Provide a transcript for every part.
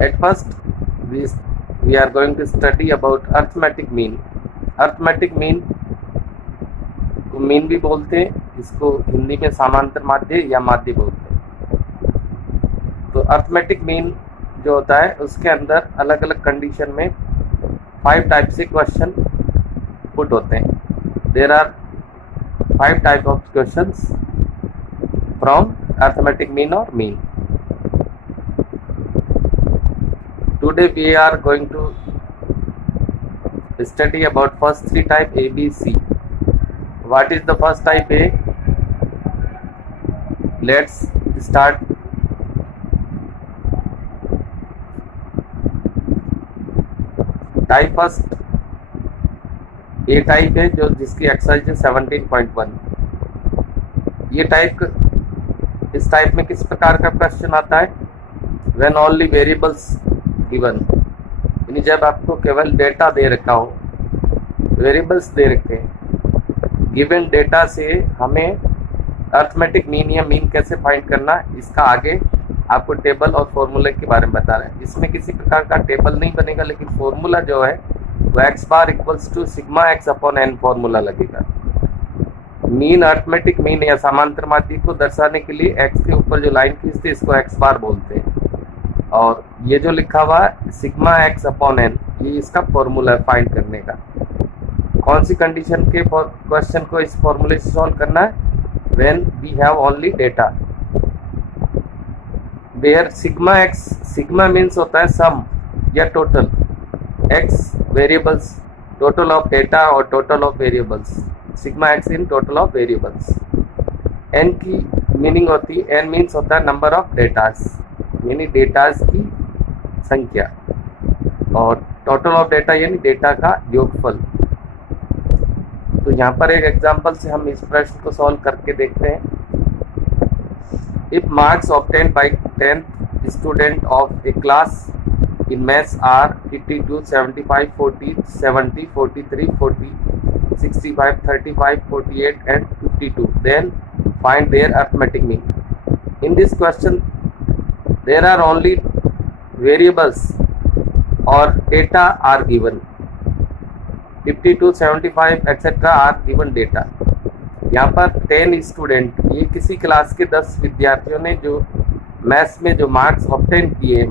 At first, we are going to study about arithmetic mean. Arithmetic mean को mean भी बोलते हैं, इसको हिंदी में समांतर माध्य या माध्य बोलते हैं। तो अर्थमेटिक मीन जो होता है उसके अंदर अलग अलग कंडीशन में 5 टाइप से क्वेश्चन पुट होते हैं। There are 5 type of questions from arithmetic mean और mean. Today we are going to study about first 3 type A, B, C. What is the first type A? Let's start. Type first A type है जो जिसकी exercise है 17.1। ये type, इस type में किस प्रकार का क्वेश्चन आता है? व्हेन ओनली वेरिएबल्स गिवन, यानी जब आपको केवल डेटा दे रखा हो, वेरिएबल्स दे रखे हैं, गिवन डेटा से हमें अर्थमेटिक मीन या मीन कैसे फाइंड करना, इसका आगे आपको टेबल और फॉर्मूले के बारे में बता रहे हैं। इसमें किसी प्रकार का टेबल नहीं बनेगा, लेकिन फॉर्मूला जो है वो x bar equals to sigma x upon n formula लगेगा। मीन, अर्थमेटिक मीन या समांतर माध्य को दर्शाने के लिए x के ऊपर जो लाइन खींचते हैं इसको x बार बोलते हैं, और ये जो लिखा हुआ है सिग्मा x अपॉन n, ये इसका फॉर्मूला है फाइंड करने का। कौन सी कंडीशन के क्वेश्चन को इस फॉर्मूले से सॉल्व करना है? When we have only data. There sigma x, sigma means होता है सम या total, x variables, total of data और total of variables, sigma x in total of variables. n की मीनिंग होती है, n मीन्स होता है नंबर ऑफ डेटास, यानी डेटास की संख्या, और टोटल ऑफ डेटा यानी डेटा का योगफल। तो यहाँ पर एक एग्जांपल से हम इस प्रश्न को सॉल्व करके देखते हैं। If marks obtained by 10th student of A class in maths are 52, 75, 40, 70, 43, 40, 65, 35, 48 and 52, then find their arithmetic mean. In this question there are only variables or data are given, 52, 75 etc are given data। यहाँ पर 10 student, ये किसी class के 10 विद्यार्थियों ने जो maths में जो मार्क्स ऑब्टेन किए,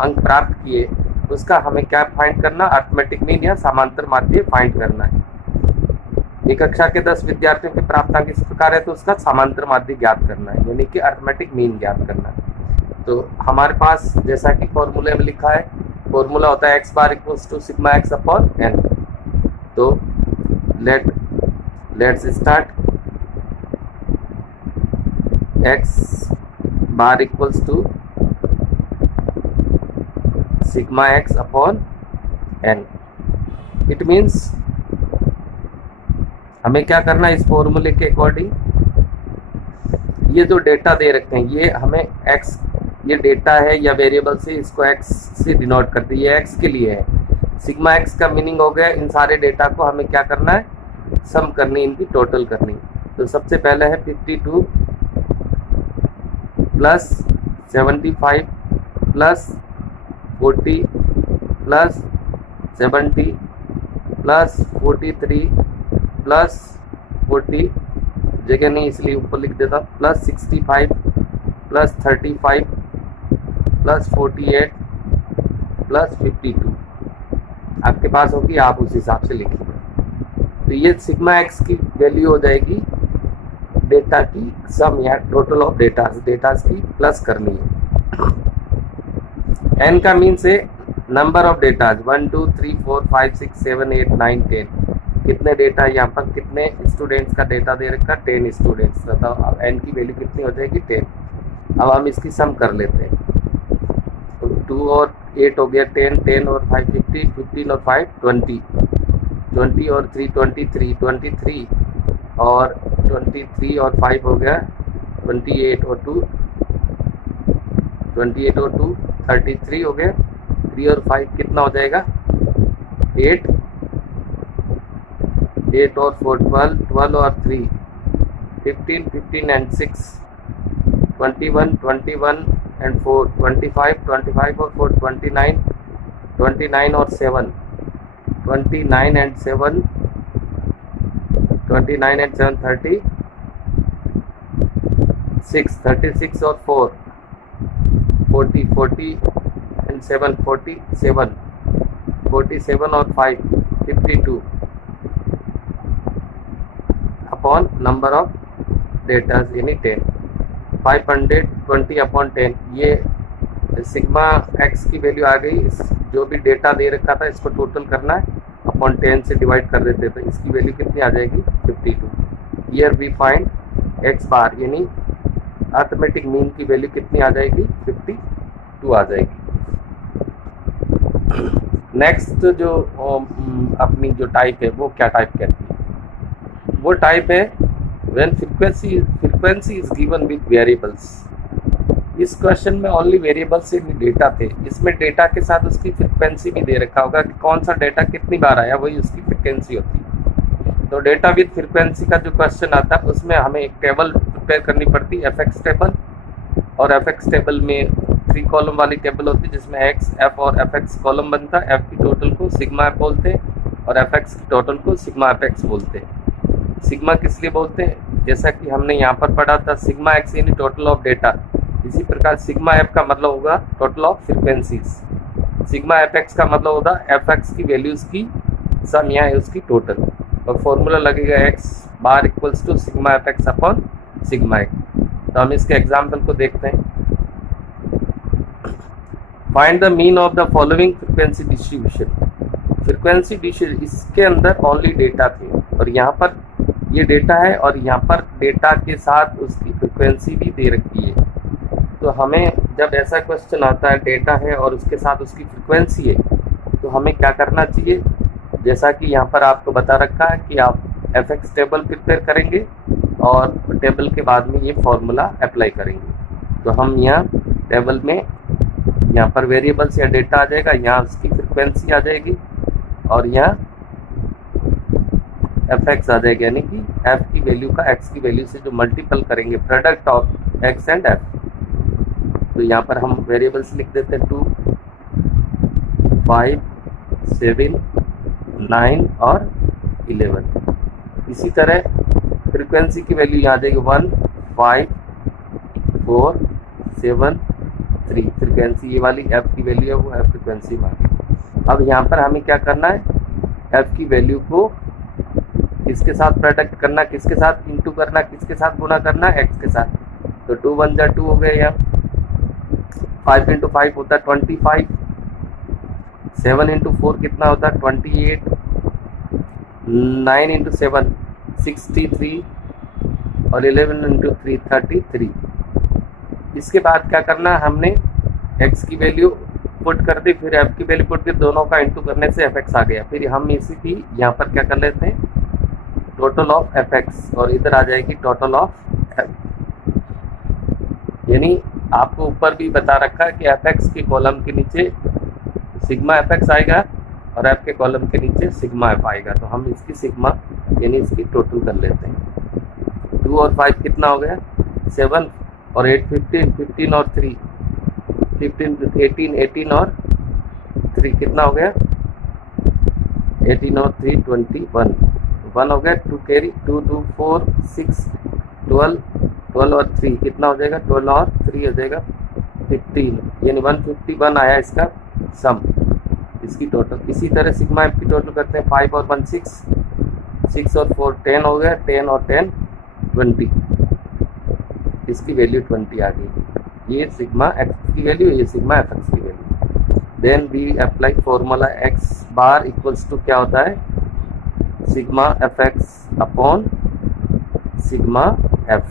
अंक प्राप्त किए, उसका हमें क्या फाइंड करना? अर्थमेटिक मीन या समांतर माध्य फाइंड करना है। एक कक्षा के 10 विद्यार्थियों के प्राप्तांक इस प्रकार है तो उसका समांतर माध्य ज्ञात करना है, यानी कि अर्थमेटिक मीन ज्ञात करना है। तो हमारे पास जैसा कि फॉर्मूले में लिखा है, फॉर्मूला होता है x bar equals to sigma x upon n। तो let's start. x bar equals to sigma x upon n। It means हमें क्या करना है इस फॉर्मूले के अकॉर्डिंग, ये जो डेटा दे रखे हैं ये हमें x, ये डेटा है या वेरिएबल से इसको x से डिनोट करते हैं, ये x के लिए है। सिग्मा x का मीनिंग हो गया इन सारे डेटा को हमें क्या करना है? सम करनी, इनकी टोटल करनी। तो सबसे पहले है 52 plus 75 plus 40 plus 70 plus 43 plus 40, जगह नहीं इसलिए ऊपर लिख देता, प्लस 65 प्लस 35 प्लस 48 प्लस 52 आपके पास होगी, आप उस हिसाब से लिखिए। तो ये सिग्मा एक्स की वैल्यू हो जाएगी डेटा की सम या टोटल ऑफ डेटास की प्लस करनी है। एन का मीन से नंबर ऑफ डेटाज 1 2 3 4 5 6 7 8 9 10, कितने डेटा, यहाँ पर कितने स्टूडेंट्स का डेटा दे रखा? 10 स्टूडेंट्स का। तो अब एन की वैल्यू कितनी हो जाएगी? 10। अब हम इसकी सम कर लेते हैं। तो 2 और 8 हो गया 10, 10 और 5 15, 15 और 5 20, 20 और 3 23, 23 और 23 और 5 हो गया 28 और 2 28 और 2 33 हो गया, 3 और 5 कितना हो जाएगा? 8, 8 और 4 12, 12 और 3 15, 15 एंड 6 21, 21 and 4 25, 25 और 4 29, 29 और 7 29 and 7 29 and 7 36, 36 और 4 40, 40 and 7 47, 47 और 5 52 अपॉन नंबर ऑफ डेटाज यानी 10, 520 अपॉन 10। ये सिग्मा एक्स की वैल्यू आ गई। जो भी डेटा दे रखा था इसको टोटल करना है, अपॉन 10 से डिवाइड कर देते तो इसकी वैल्यू कितनी आ जाएगी 52। हियर वी फाइंड एक्स बार यानी अर्थमेटिक मीन की वैल्यू कितनी आ जाएगी 52 आ जाएगी। नेक्स्ट जो अपनी जो टाइप है वो क्या टाइप कहती है, वो टाइप है when frequency is given with variables. इस क्वेश्चन में ओनली वेरिएबल से डेटा थे, इसमें डेटा के साथ उसकी फ्रीक्वेंसी भी दे रखा होगा कि कौन सा डेटा कितनी बार आया, वही उसकी फ्रीक्वेंसी होती है। तो डेटा विद फ्रीक्वेंसी का जो क्वेश्चन आता है उसमें हमें एक टेबल प्रिपेयर करनी पड़ती है, एफ टेबल। और एफ टेबल में 3 कॉलम वाली टेबल होती है जिसमें एक्स एफ और एफ एक्स कॉलम बनता है। एफ की टोटल को सिग्मा एफ बोलते हैं और एफ एक्स की टोटल को सिग्मा एफ एक्स बोलते हैं। सिग्मा किस लिए बोलते हैं, जैसा कि हमने यहाँ पर पढ़ा था, सिग्मा एक्स यानी टोटल ऑफ डेटा। इसी प्रकार सिग्मा एफ का मतलब होगा total of frequencies, sigma f x का मतलब होगा एफ एक्स की वैल्यूज की सम या है उसकी टोटल। और फॉर्मूला लगेगा x bar equals to sigma f x upon sigma x. तो हम इसके एग्जाम्पल को देखते हैं। Find the mean of the following frequency distribution. Frequency distribution इसके अंदर ओनली डेटा थे और यहाँ पर ये डेटा है और यहाँ पर डेटा के साथ उसकी फ्रीक्वेंसी भी दे रखी है। तो हमें जब ऐसा क्वेश्चन आता है डेटा है और उसके साथ उसकी फ्रीक्वेंसी है तो हमें क्या करना चाहिए, जैसा कि यहाँ पर आपको बता रखा है कि आप एफ एक्स टेबल प्रिपेयर करेंगे और टेबल के बाद में ये फॉर्मूला अप्लाई करेंगे। तो हम यहाँ टेबल में यहाँ पर वेरिएबल्स या डेटा आ जाएगा, यहाँ उसकी फ्रीक्वेंसी आ जाएगी और यहाँ एफ एक्स आ जाएगा, यानी कि एफ की वैल्यू का एक्स की वैल्यू से जो मल्टीपल करेंगे product of x and F. तो यहाँ पर हम वेरिएबल्स लिख देते हैं 2, 5, 7, 9 और 11। इसी तरह फ्रीक्वेंसी की वैल्यू यहाँ आ जाएगी 1, 5, 4, 7, 3। फ्रीक्वेंसी ये वाली एफ की वैल्यू है, वो एफ फ्रीक्वेंसी में आ गई। अब यहाँ पर हमें क्या करना है, एफ की वैल्यू को किसके साथ प्रोडक्ट करना, किसके साथ इंटू करना, किसके साथ गुना करना, एक्स के साथ। तो 2 1 जा 2 हो गए यहाँ, 5 इंटू 5 होता है 25, 7 इंटू 4 कितना होता है 28, 9 इंटू 7 63 और 11 इंटू 3 33। इसके बाद क्या करना है, हमने एक्स की वैल्यू पुट कर दी, फिर एफ की वैल्यू पुट कर, दोनों का इंटू करने से एफ एक्स आ गया। फिर हम इसी की यहाँ पर क्या कर लेते हैं टोटल ऑफ एफ एक्स और इधर आ जाएगी टोटल ऑफ एफ। यानी आपको ऊपर भी बता रखा है कि एफ एक्स के कॉलम के नीचे सिग्मा एफ एक्स आएगा और एफ के कॉलम के नीचे सिग्मा एफ आएगा। तो हम इसकी सिग्मा यानी इसकी टोटल कर लेते हैं। 2 और 5 कितना हो गया 7 और 8 15, 15 और 3 15 18, 18 और 3 कितना हो गया 18 और 3 21, 1 हो गया 2 कैरी 2 2 4 6 12, 12 और 3 कितना हो जाएगा 12 और 3 हो जाएगा 15, यानी 151 आया इसका सम, इसकी टोटल। इसी तरह सिग्मा एफ की टोटल करते हैं 5 और 1 6, 6 और 4 10 हो गया, 10 और 10 20, इसकी वैल्यू 20 आ गई। ये सिग्मा एक्स की वैल्यू, ये सिग्मा एफ एक्स की value. Then we apply formula x bar equals to क्या होता है sigma f x upon sigma f.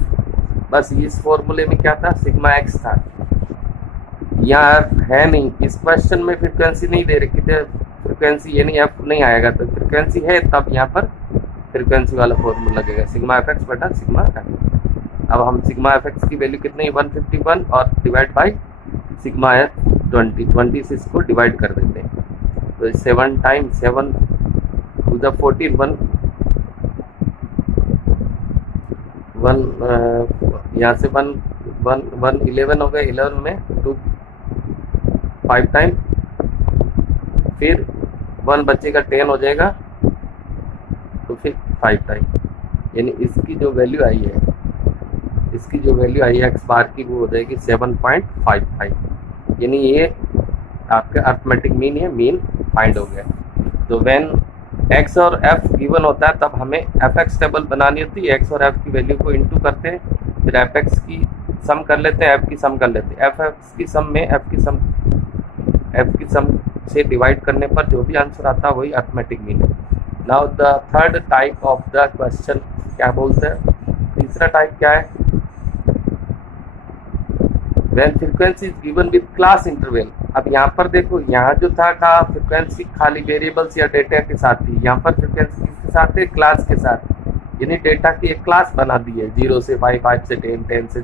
बस इस फॉर्मूले में क्या था सिग्मा एक्स था, यहाँ एफ है नहीं, इस क्वेश्चन में फ्रीक्वेंसी नहीं दे रखी थी, फ्रीक्वेंसी यानी एफ नहीं आएगा। तो फ्रीक्वेंसी है तब यहाँ पर फ्रीक्वेंसी वाला फॉर्मूला लगेगा सिग्मा एफ एक्स बटा सिग्मा एफ। अब हम सिग्मा एफ एक्स की वैल्यू कितनी 151 और डिवाइड बाई सिग्मा एफ 20 से इसको डिवाइड कर देते हैं। तो 7 टाइम्स 7 टू द 14 1 यहाँ से 1 वन 11 हो गए, 11 में 2 5 टाइम, फिर 1 बचेगा 10 हो जाएगा, तो फिर 5 टाइम, यानी इसकी जो वैल्यू आई है, इसकी जो वैल्यू आई है एक्स बार की, वो हो जाएगी 7.55, यानी ये आपका अर्थमेटिक मीन है, मीन फाइंड हो गया। तो व्हेन एक्स और एफ गिवन होता है तब हमें एफ एक्स टेबल बनानी होती है, एक्स और एफ की वैल्यू को इनटू करते हैं, फिर एफ एक्स की सम कर लेते हैं, एफ की सम कर लेते हैं, एफ एक्स की सम में एफ की सम से डिवाइड करने पर जो भी आंसर आता है वही अर्थमेटिक मीन है। Now the third type of the question क्या बोलते हैं, तीसरा टाइप क्या है, when frequency is given with class interval. अब यहाँ पर देखो, यहाँ जो था का फ्रीक्वेंसी खाली वेरिएबल्स या डेटा के साथ थी, यहाँ पर फ्रीक्वेंसी किसके साथ है, क्लास के साथ, यानी डेटा की एक क्लास बना दी है, 0 से 5, 5 से 10, 10 से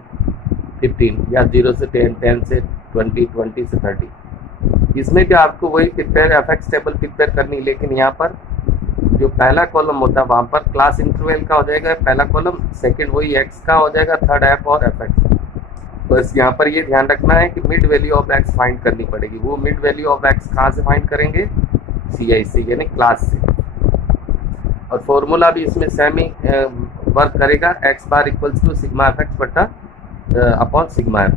15, या 0 से 10, 10 से 20, 20 से 30। इसमें भी आपको वही prepare F x table prepare करनी, लेकिन यहाँ पर जो पहला कॉलम होता है वहाँ पर क्लास इंटरवल का हो जाएगा पहला कॉलम, सेकंड वही एक्स का हो जाएगा, थर्ड एफ और एफ एक्स। बस यहाँ पर ये ध्यान रखना है कि mid value of x find करनी पड़ेगी। वो मिड वैल्यू ऑफ एक्स कहाँ से फाइंड करेंगे, CI से, यानी क्लास से। और फॉर्मूला भी इसमें सेम ही वर्क करेगा, x bar equals to sigma f x बटा upon sigma f.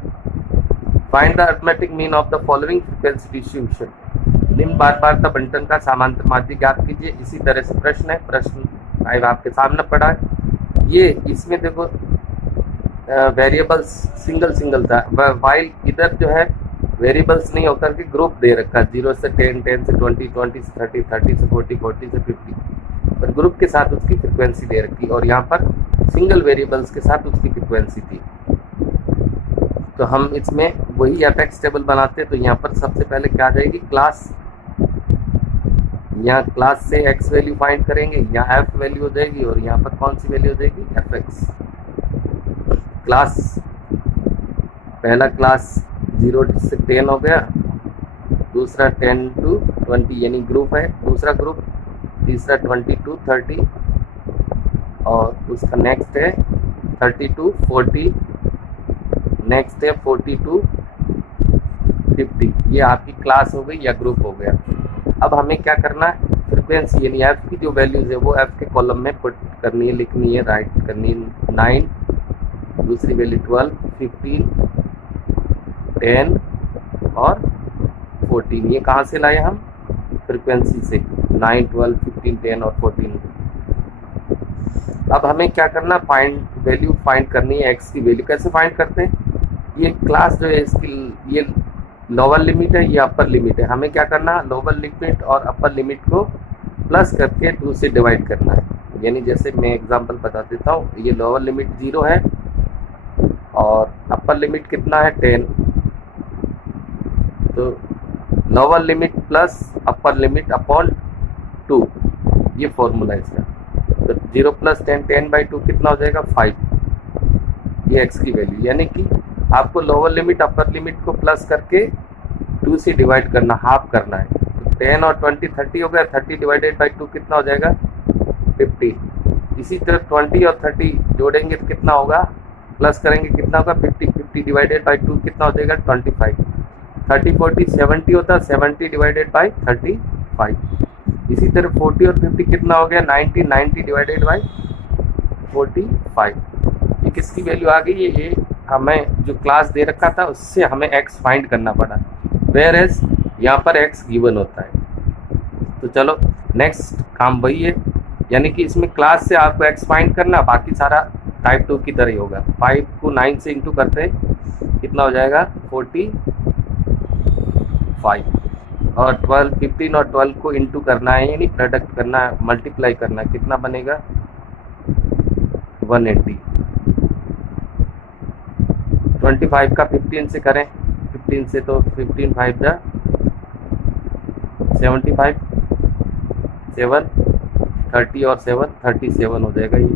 Find the arithmetic mean of the following frequency distribution. निम्न बार बार का बंटन का समांतर माध्य ज्ञात कीजिए। इसी तरह से प्रश्न है, प्रश्न आपके सामने पड़ा है। ये इसमें देखो वेरिएबल्स सिंगल था, वाइल इधर जो है वेरिएबल्स नहीं होकर के ग्रुप दे रखा है, 0 से 10, 10 से 20, 20 से 30, 30 से 40, 40 से 50, पर ग्रुप के साथ उसकी फ्रिक्वेंसी दे रखी, और यहाँ पर सिंगल वेरिएबल्स के साथ उसकी फ्रिक्वेंसी थी। तो हम इसमें वही एफ एक्स टेबल बनाते हैं। तो यहाँ पर सबसे पहले क्या आ जाएगी, क्लास, यहाँ क्लास से एक्स वैल्यू फाइंड करेंगे, यहाँ एफ वैल्यू हो जाएगी, और यहाँ पर कौन सी वैल्यू हो जाएगी, एफ एक्स। क्लास, पहला क्लास 0 से 10 हो गया, दूसरा 10 to 20 यानी ग्रुप है, दूसरा ग्रुप, तीसरा 20 to 30, और उसका नेक्स्ट है 30 to 40, नेक्स्ट है 40 to 50। ये आपकी क्लास हो गई या ग्रुप हो गया। अब हमें क्या करना है, फ्रिक्वेंसी यानी एफ की जो वैल्यूज है वो एफ के कॉलम में पुट करनी है, लिखनी है, राइट करनी है। 9, दूसरी वैल्यू 12, 15, 10 और 14। ये कहाँ से लाए हम, फ्रिक्वेंसी से, 9, 12, 15, 10 और 14। अब हमें क्या करना, वैल्यू फाइंड करनी है, एक्स की वैल्यू कैसे फाइंड करते हैं। ये क्लास जो है इसकी ये लोअर लिमिट है, ये अपर लिमिट है। हमें क्या करना, लोअर लिमिट और अपर लिमिट को प्लस करके 2 से डिवाइड करना है। यानी जैसे मैं एग्जांपल बता देता हूँ, ये लोअर लिमिट 0 है और अपर लिमिट कितना है, 10। तो lower limit plus upper limit upon 2, ये फॉर्मूला है इसका। तो 0 प्लस 10, 10/2 कितना हो जाएगा, 5। ये एक्स की वैल्यू, यानी कि आपको लोअर लिमिट अपर लिमिट को प्लस करके 2 से डिवाइड करना, हाफ करना है। तो 10 और 20 30 हो गया, 30 डिवाइडेड बाई 2 कितना हो जाएगा, 50। इसी तरह 20 और 30 जोड़ेंगे तो कितना होगा, प्लस करेंगे कितना होगा, 50। 50 डिवाइडेड बाई 2 कितना हो जाएगा, 25। 30, 40, 70 होता है, 70 डिवाइडेड बाई 35। इसी तरह 40 और 50 कितना हो गया, 90। 90 डिवाइडेड बाई 45। ये किसकी वैल्यू आ गई, ये हमें जो क्लास दे रखा था उससे हमें एक्स फाइंड करना पड़ा, वेयर एज यहाँ पर एक्स गिवन होता है। तो चलो नेक्स्ट काम वही है, यानी कि इसमें क्लास से आपको एक्स फाइंड करना, बाकी सारा टाइप 2 की तरह ही होगा। 5 को 9 से इंटू करते हैं, कितना हो जाएगा, 45। और 12, 15 और 12 को इंटू करना है, यानी प्रोडक्ट करना है, मल्टीप्लाई करना है, कितना बनेगा, 180। 25 का 15 से करें, 15 से तो 15 5 जा 75, 7, 30 और 7 37 हो जाएगा ये।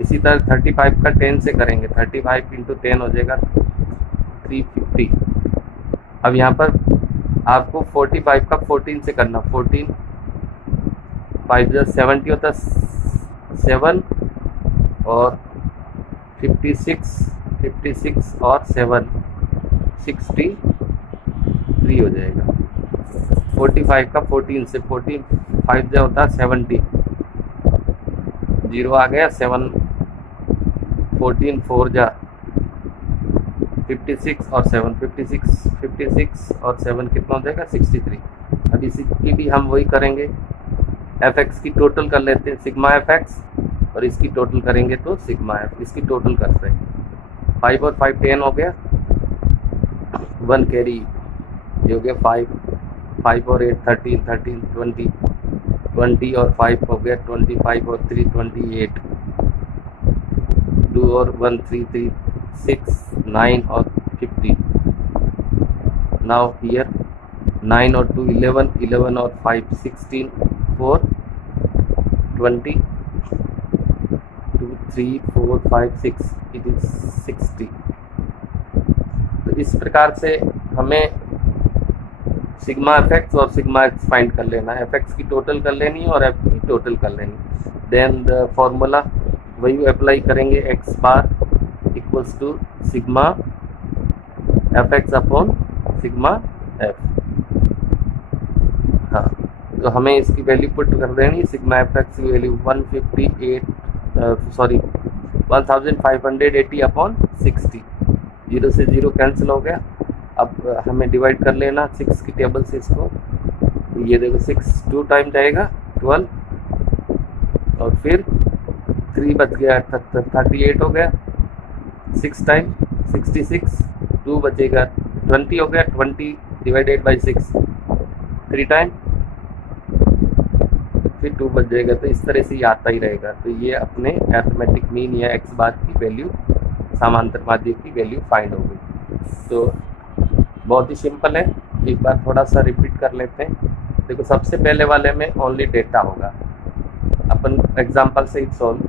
इसी तरह 35 का 10 से करेंगे, 35 इंटू 10 हो जाएगा 350। अब यहाँ पर आपको 45 का 14 से करना, 14 5 जा 70 होता 7 और 56 56 और 7 63 हो जाएगा। 45 का 14 से 14 5 जो होता है 70, 0 आ गया, 7 14 4 जा 56 और 7 56 और 7 कितना हो जाएगा 63। अब इसी की भी हम वही करेंगे, एफ एक्स की टोटल कर लेते हैं सिग्मा एफ एक्स, और इसकी टोटल करेंगे तो सिग्मा एफ, इसकी टोटल करते हैं। 5 और 5 10 हो गया, 1 कैरी, ये हो गया 5 और 8 13 13 20 20 और 5 हो गया 25 और 3 28 2 और 1 3 3 6 9 और 50। नाउ हियर 9 और 2 11 11 और 5 16 4 20 2 3 4 5 6 इट इज 60। तो इस प्रकार से हमें सिग्मा एफ एक्स और सिग्मा एक्स फाइंड कर लेना है, एफ एक्स की टोटल कर लेनी है और एफ की टोटल कर लेनी है। देन द फॉर्मूला वही अप्लाई करेंगे, x bar equals to sigma f x upon sigma f. हाँ, तो हमें इसकी वैल्यू पुट कर देनी, सिग्मा एफ एक्स की वैल्यू 1580 अपॉन 60, 0 से 0 कैंसिल हो गया। अब हमें डिवाइड कर लेना 6 की टेबल से इसको, तो ये देखो 6 2 टाइम जाएगा 12 और फिर 3 बच गया 38 हो गया, 6 टाइम 66, 2 बचेगा 20 हो गया, 20 डिवाइडेड बाई 6 3 टाइम, फिर 2 बच जाएगा। तो इस तरह से ये आता ही रहेगा। तो ये अपने अरिथमेटिक मीन या एक्स बार की वैल्यू, समांतर माध्य की वैल्यू फाइंड हो गई। तो बहुत ही सिंपल है, एक बार थोड़ा सा रिपीट कर लेते हैं। देखो सबसे पहले वाले में ओनली डेटा होगा, अपन एग्जांपल से ही सॉल्व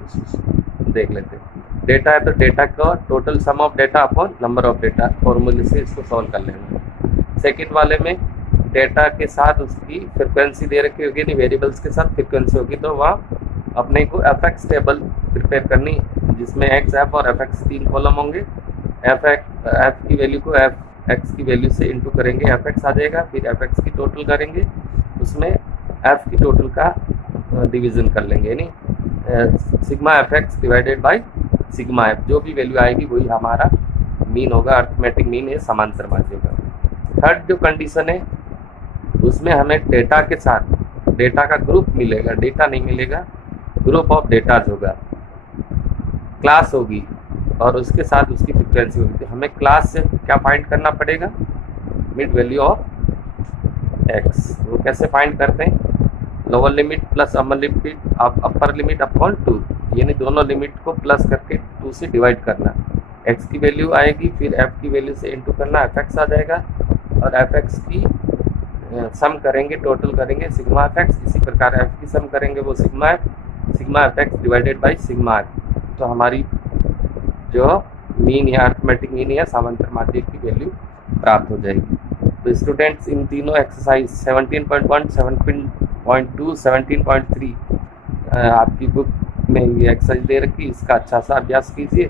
देख लेते हैं। डेटा है तो डेटा का total sum of data upon number of data, फॉर्मूले से इसको सॉल्व कर लेना। सेकंड वाले में डेटा के साथ उसकी फ्रिक्वेंसी दे रखी होगी, नहीं वेरिएबल्स के साथ फ्रिक्वेंसी होगी, तो वहाँ अपने को एफ एक्स टेबल प्रिपेयर करनी, जिसमें एक्स एफ और एफ एक्स 3 कॉलम होंगे। एफ की वैल्यू को एफ एक्स की वैल्यू से इंटू करेंगे, एफ एक्स आ जाएगा, फिर एफ एक्स की टोटल करेंगे, उसमें एफ की टोटल का डिवीज़न कर लेंगे, यानी sigma f x divided by sigma F, जो भी वैल्यू आएगी वही हमारा मीन होगा, अरिथमेटिक मीन है समांतर माध्य का। थर्ड जो कंडीशन है उसमें हमें डेटा के साथ डेटा का ग्रुप मिलेगा, डेटा नहीं मिलेगा, ग्रुप ऑफ डेटाज होगा, क्लास होगी और उसके साथ उसकी फ्रिक्वेंसी होगी। तो हमें क्लास से क्या फाइंड करना पड़ेगा, मिड वैल्यू ऑफ एक्स। वो कैसे फाइंड करते हैं, lower limit plus upper limit upon 2, यानी दोनों लिमिट को प्लस करके 2 से डिवाइड करना। एक्स की वैल्यू आएगी, फिर एफ की वैल्यू से इंटू करना, एफ एक्स आ जाएगा, और एफ एक्स की सम करेंगे, टोटल करेंगे सिग्मा एफ एक्स। इसी प्रकार एफ की सम करेंगे वो sigma f x divided by sigma F. तो हमारी जो मीन या अरिथमेटिक मीन या समांतर माध्य की वैल्यू प्राप्त हो जाएगी। तो स्टूडेंट्स इन तीनों एक्सरसाइज 17.1, 17.2, 17.3 आपकी बुक में ये एक्सरसाइज दे रखी, इसका अच्छा सा अभ्यास कीजिए